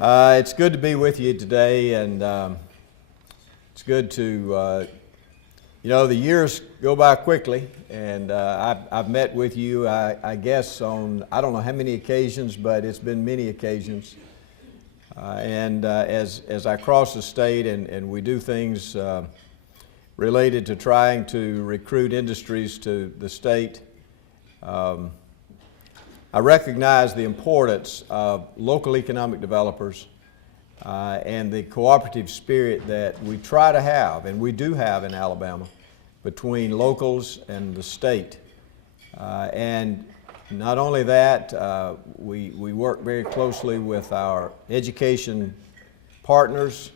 It's good to be with you today, and it's good to, the years go by quickly, and I've met with you, I guess, on, I don't know how many occasions, but it's been many occasions. As I cross the state and we do things related to trying to recruit industries to the state, I recognize the importance of local economic developers and the cooperative spirit that we try to have, and we do have in Alabama, between locals and the state. And not only that, we work very closely with our education partners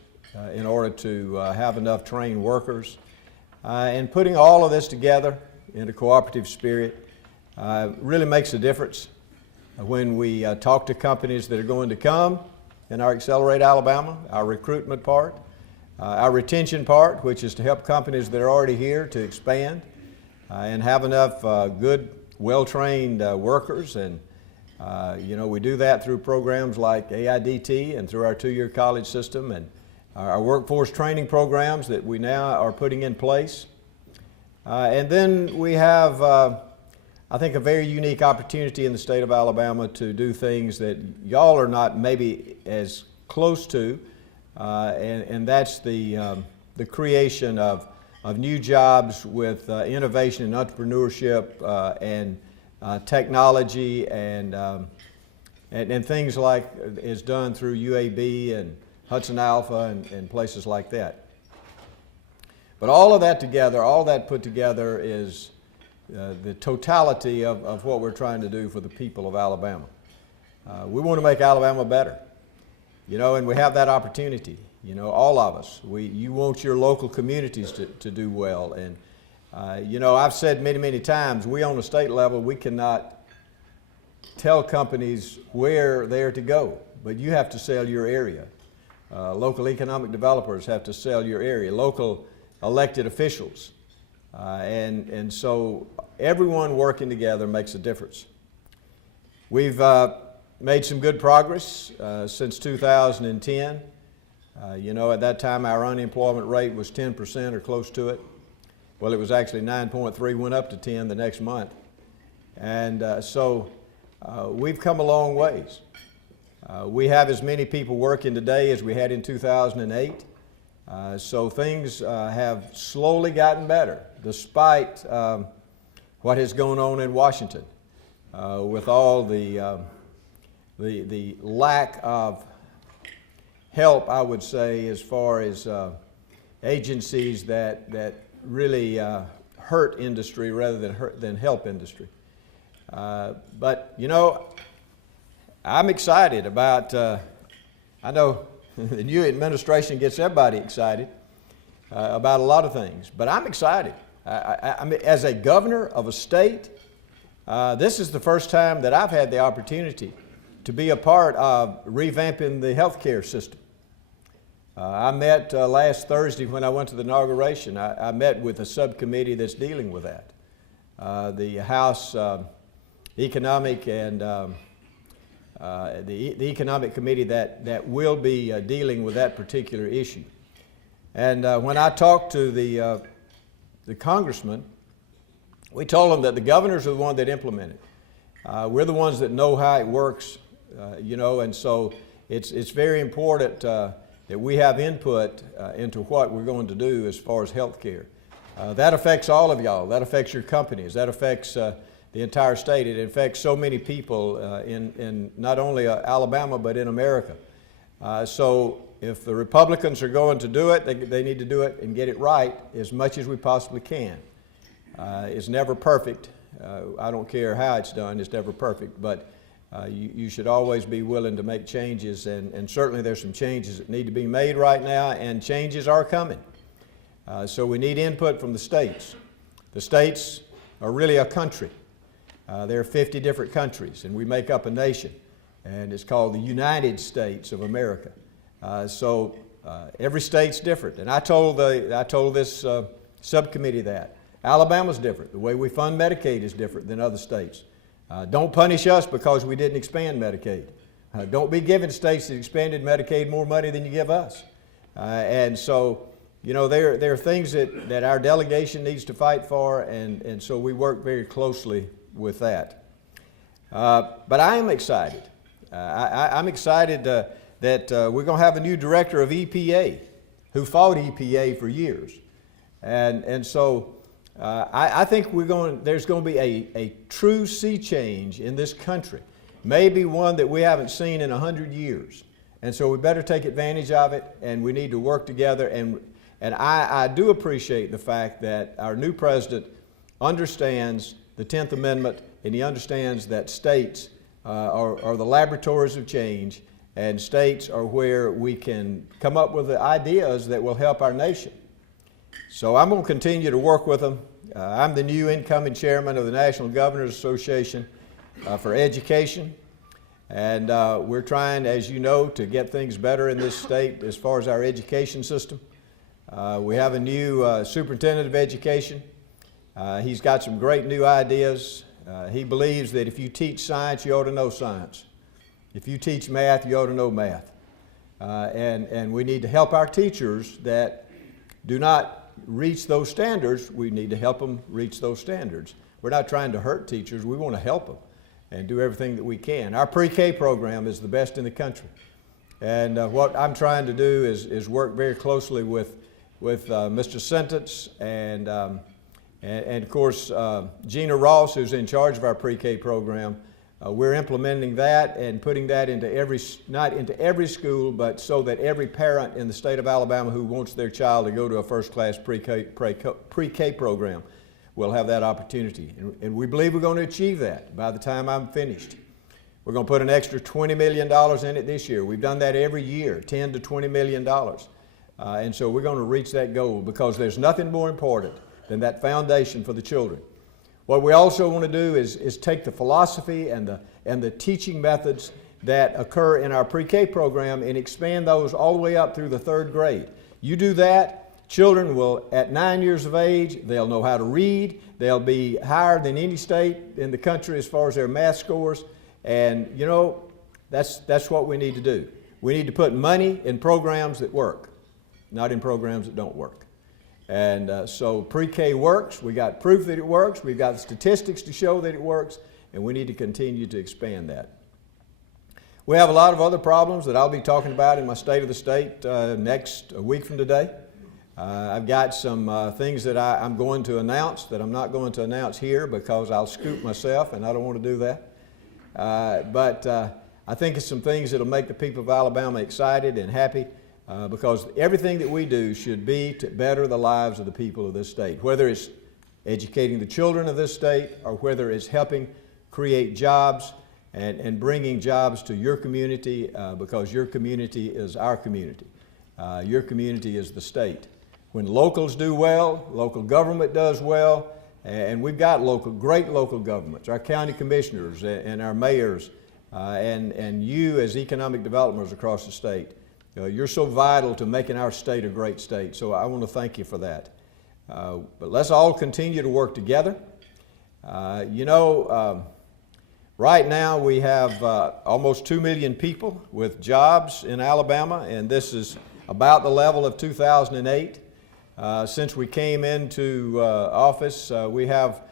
in order to have enough trained workers. And putting all of this together in a cooperative spirit really makes a difference when we talk to companies that are going to come in our Accelerate Alabama, our recruitment part, our retention part, which is to help companies that are already here to expand and have enough good, well-trained workers. And we do that through programs like AIDT and through our two-year college system and our workforce training programs that we now are putting in place. And then we have I think a very unique opportunity in the state of Alabama to do things that y'all are not maybe as close to, and that's the creation of new jobs with innovation and entrepreneurship and technology and things like is done through UAB and Hudson Alpha and places like that. But all of that together, all that put together is the totality of what we're trying to do for the people of Alabama. We want to make Alabama better, and we have that opportunity, all of us. You want your local communities to do well. And, I've said many, many times, we on the state level, we cannot tell companies where they're to go, but you have to sell your area. Local economic developers have to sell your area, local elected officials. And so everyone working together makes a difference. We've made some good progress since 2010. At that time our unemployment rate was 10% or close to it. Well, it was actually 9.3, went up to 10 the next month. And so we've come a long ways. We have as many people working today as we had in 2008. So things have slowly gotten better, despite what has gone on in Washington, with all the lack of help, I would say, as far as agencies that really hurt industry rather than help industry. But I'm excited about. I know the new administration gets everybody excited about a lot of things, but I'm excited. I mean, as a governor of a state, this is the first time that I've had the opportunity to be a part of revamping the healthcare system. I met last Thursday when I went to the inauguration. I met with a subcommittee that's dealing with that. The House Economic and the Economic Committee that will be dealing with that particular issue. And when I talked to the congressman, we told them that the governors are the ones that implement it. We're the ones that know how it works, and so it's very important that we have input into what we're going to do as far as health care. That affects all of y'all. That affects your companies. That affects the entire state. It affects so many people in not only Alabama but in America. So if the Republicans are going to do it, they need to do it and get it right as much as we possibly can. It's never perfect. I don't care how it's done, it's never perfect, but you should always be willing to make changes, and certainly there's some changes that need to be made right now, and changes are coming. So we need input from the states. The states are really a country. There are 50 different countries, and we make up a nation, and it's called the United States of America. So every state's different, and I told this subcommittee that. Alabama's different. The way we fund Medicaid is different than other states. Don't punish us because we didn't expand Medicaid. Don't be giving states that expanded Medicaid more money than you give us. And so, you know, there are things that our delegation needs to fight for, and so we work very closely with that. But I am excited. I'm excited that we're going to have a new director of EPA who fought EPA for years. And so I think there's going to be a true sea change in this country, maybe one that we haven't seen in 100 years. And so we better take advantage of it, and we need to work together. And I do appreciate the fact that our new president understands the 10th Amendment, and he understands that states are the laboratories of change, and states are where we can come up with the ideas that will help our nation. So I'm going to continue to work with them. I'm the new incoming chairman of the National Governors Association for Education. And we're trying, as you know, to get things better in this state as far as our education system. We have a new superintendent of education. He's got some great new ideas. He believes that if you teach science, you ought to know science. If you teach math, you ought to know math. And we need to help our teachers that do not reach those standards. We need to help them reach those standards. We're not trying to hurt teachers. We want to help them and do everything that we can. Our pre-K program is the best in the country. And what I'm trying to do is work very closely with Mr. Sentence and of course Gina Ross, who's in charge of our pre-K program. We're implementing that and putting that into not into every school, but so that every parent in the state of Alabama who wants their child to go to a first-class pre-K program will have that opportunity. And we believe we're going to achieve that by the time I'm finished. We're going to put an extra $20 million in it this year. We've done that every year, $10 to $20 million. And so we're going to reach that goal because there's nothing more important than that foundation for the children. What we also want to do is take the philosophy and the teaching methods that occur in our pre-K program and expand those all the way up through the 3rd grade. You do that, children will, at 9 years of age, they'll know how to read. They'll be higher than any state in the country as far as their math scores. And, you know, that's what we need to do. We need to put money in programs that work, not in programs that don't work. And so pre-K works. We got proof that it works. We've got statistics to show that it works, and we need to continue to expand that. We have a lot of other problems that I'll be talking about in my State of the State next week from today. I've got some things that I'm going to announce that I'm not going to announce here because I'll scoop myself, and I don't want to do that. But I think it's some things that will make the people of Alabama excited and happy. Because everything that we do should be to better the lives of the people of this state, whether it's educating the children of this state or whether it's helping create jobs and bringing jobs to your community because your community is our community. Your community is the state. When locals do well, local government does well, and we've got great local governments, our county commissioners and our mayors and you as economic developers across the state. You're so vital to making our state a great state, so I want to thank you for that. But let's all continue to work together. Right now we have almost 2 million people with jobs in Alabama, and this is about the level of 2008. Since we came into office, we have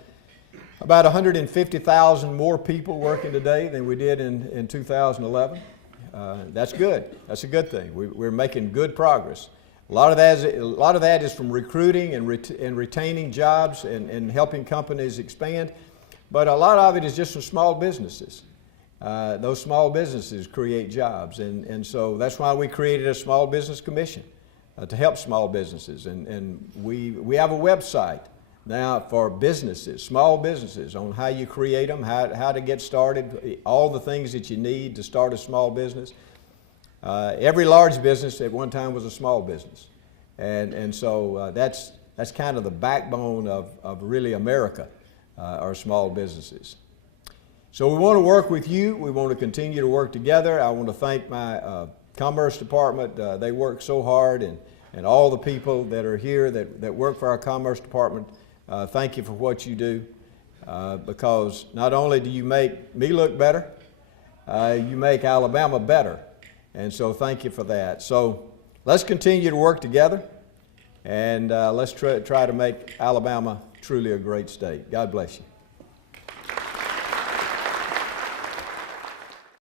about 150,000 more people working today than we did in 2011. That's good. That's a good thing. We're making good progress. A lot of that is from recruiting and retaining jobs and helping companies expand. But a lot of it is just from small businesses. Those small businesses create jobs. And so that's why we created a small business commission to help small businesses. And we have a website now for businesses, small businesses, on how you create them, how to get started, all the things that you need to start a small business. Every large business at one time was a small business. And so that's kind of the backbone of really America, our small businesses. So we want to work with you. We want to continue to work together. I want to thank my Commerce Department. They work so hard, and all the people that are here that work for our Commerce Department. Thank you for what you do, because not only do you make me look better, you make Alabama better. And so thank you for that. So let's continue to work together, and let's try to make Alabama truly a great state. God bless you.